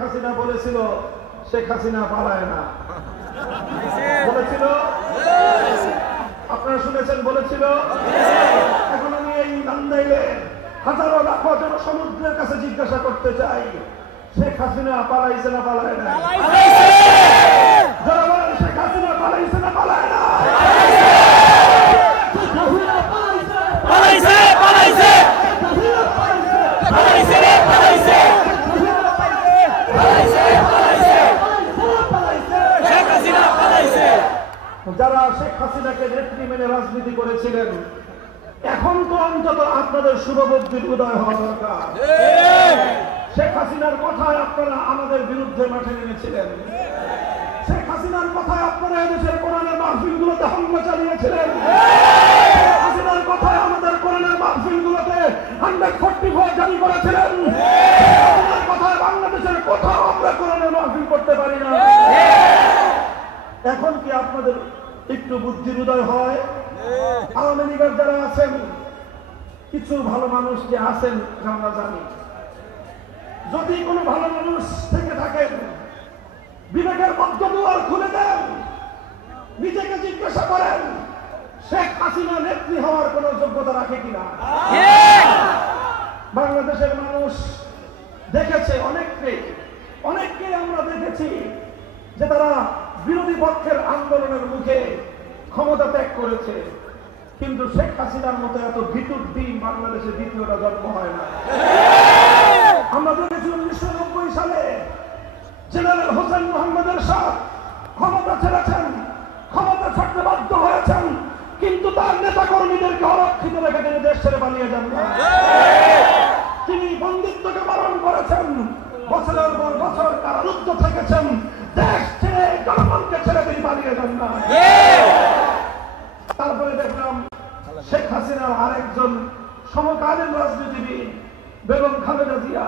হাসিনা বলেছিল শেখ হাসিনা পালায় না, বলেছিল, আপনারা শুনেছেন, বলেছিল। এখন আমি এই নান্দাইলে হাজারো লাখো জন সমুদ্রের কাছে জিজ্ঞাসা করতে চাই, শেখ হাসিনা পালাইছে না পালায় না? যারা বলেন শেখ হাসিনা পালাইছে না পালায় না? যারা শেখ হাসিনাকে নেত্রী মেনে রাজনীতি করেছিলেন, এখন তো অন্তত আপনাদের শুভবুদ্ধির উদয় হওয়া দরকার। শেখ হাসিনার কথায় আপনারা আমাদের বিরুদ্ধে মাঠে নেমেছিলেন, শেখ হাসিনার কথায় আপনারা এদেশের কোরআনের মাহফিলগুলোতে হামলা চালিয়েছিলেন, শেখ হাসিনার কথায় আমাদের কোরআনের মাহফিলগুলোতে 144 জারি করেছিলেন, শেখ হাসিনার কথায় বাংলাদেশের কোথাও আমরা কোরআনের মাহফিল করতে পারি না। এখন কি আপনাদের একটু বুদ্ধির উদয় হয়? আওয়ামী লীগের যারা আছেন, কিছু ভালো মানুষ যে আছেন আমরা জানি, যদি কোনো ভালো মানুষ থেকে থাকেন, বিবেকের মধ্য দুয়ার খুলে দেন, নিজেকে জিজ্ঞাসা করেন শেখ হাসিনা নেত্রী হওয়ার কোন যোগ্যতা রাখে কিনা। বাংলাদেশের মানুষ দেখেছে, অনেককে আমরা দেখেছি যে তারা বিরোধী পক্ষের আন্দোলনের মুখে ক্ষমতা ত্যাগ করেছে, কিন্তু শেখ হাসিনার মতো এত ভিতুর দিন বাংলাদেশে দ্বিতীয়টা জন্ম হয় না। আমরা দেখেছি 1990 সালে জেনারেল হোসেন মোহাম্মদের সাথ ক্ষমতা ছেড়েছেন, ক্ষমতা ছাড়তে বাধ্য হয়েছেন, কিন্তু তার নেতা কর্মীদেরকে অরক্ষিত রেখে তিনি দেশ ছেড়ে পালিয়ে যান না। তিনি বন্দিত্বকে বরণ করেছেন, বছরের পর বছর কারারুদ্ধ থেকেছেন, দেশ ছেড়ে জনগণকে ছেড়ে তিনি পালিয়ে যান না। তারপরে দেখলাম শেখ হাসিনার আরেকজন সমকালীন রাজনীতিবিদ বেগম খালেদা জিয়া,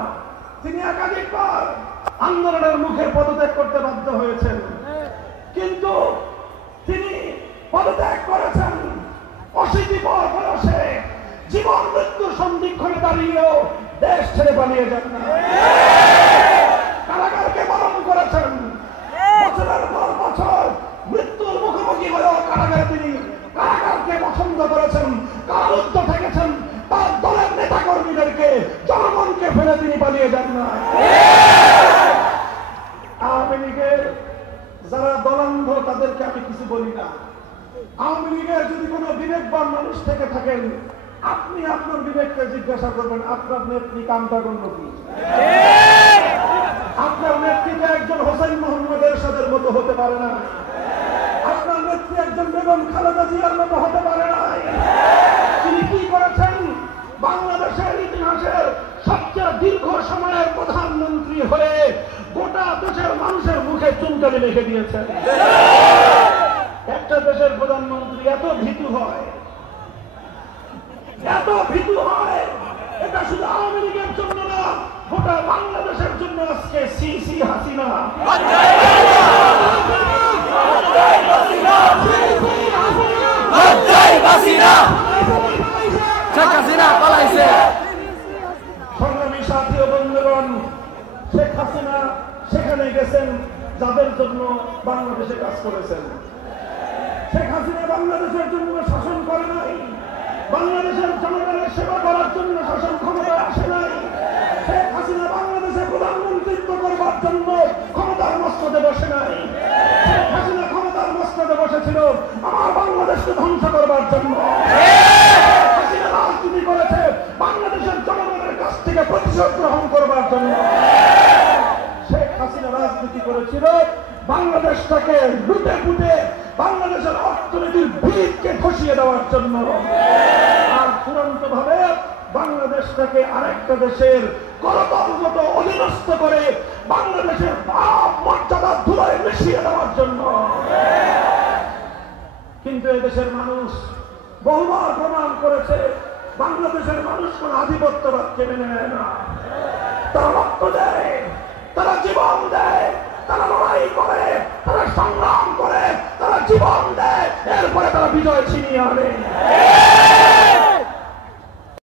তিনি একাধিকবার আন্দোলনের মুখে পদত্যাগ করতে বাধ্য হয়েছেন, কিন্তু তিনি পদত্যাগ করেছেন অশীতিপর বয়সে, জীবন মৃত্যুর সন্ধিক্ষণে দাঁড়িয়েও দেশ ছেড়ে পালিয়ে যান না। কারাগারকে বরণ করেছেন, বছরের পর বছর মৃত্যুর মুখোমুখি হয়েও কারাগারে তিনি কারাগারকে পছন্দ করেছেন, কারারুদ্ধ থেকেছেন, তার দলের নেতা কর্মীদেরকে জনগণকে ফেলে তিনি পালিয়ে যান না। আওয়ামী লীগের যারা দলান্ধ তাদেরকে আমি কিছু বলি না। আওয়ামী লীগের যদি কোনো বিবেকবান মানুষ থেকে থাকেন, আপনি আপনার বিবেককে জিজ্ঞাসা করবেন আপনার নেত্রী কামটা করল কি? আপনার নেত্রীকে একজন হোসেন মোহাম্মদ এরশাদের মতো হতে পারে না, আপনার নেত্রী একজন বেগম খালেদা জিয়ার মতো হতে পারে না। তিনি কি করেছেন? বাংলাদেশের ইতিহাসের সবচেয়ে দীর্ঘ সময়ের প্রধানমন্ত্রী হয়ে গোটা দেশের মানুষের মুখে চুনকালি লিখে দিয়েছেন। একটা দেশের প্রধানমন্ত্রী এত ভীতু হয়, এত ভীতু হয়, এটা শুধু আওয়ামী লীগের জন্য না, গোটা বাংলাদেশের জন্য আজকে সিসি হাসিনা। সংগ্রামী সাথী ও বন্ধুগণ, শেখ হাসিনা সেখানে গেছেন যাদের জন্য বাংলাদেশে কাজ করেছেন। শেখ হাসিনা বাংলাদেশের জন্য শাসন করে নাই, বাংলাদেশের জনগণের সেবা করার জন্য শাসন ক্ষমতায় আসে নাই। শেখ হাসিনা বাংলাদেশে প্রধানমন্ত্রিত্ব করবার জন্য ক্ষমতার মস্তদে বসে নাই। শেখ হাসিনা ক্ষমতার মস্তদে বসেছিল আমার বাংলাদেশকে ধ্বংস করবার জন্য। শেখ হাসিনা রাজনীতি করেছে বাংলাদেশের জনগণের কাছ থেকে প্রতিশোধ গ্রহণ করবার জন্য। শেখ হাসিনা রাজনীতি করেছিল বাংলাদেশটাকে লুটে পুটে বাংলাদেশের অর্থনীতির ভিতকে খসিয়ে দেওয়ার জন্য, আর চূড়ান্ত ভাবে বাংলাদেশটাকে আরেকটা দেশের করতলগত অধীনস্থ করে বাংলাদেশের পাপ মর্যাদা ধুলায় মিশিয়ে দেওয়ার জন্য। কিন্তু এদেশের মানুষ বহুবার প্রমাণ করেছে বাংলাদেশের মানুষ কোন আধিপত্যবাদকে মেনে নেয় না। তারা রক্ত দেয়, তারা জীবন দেয়, তারা লড়াই করে, তারা সংগ্রাম করে, তারা জীবন দেয়, এরপরে তারা বিজয় ছিনিয়ে আনে।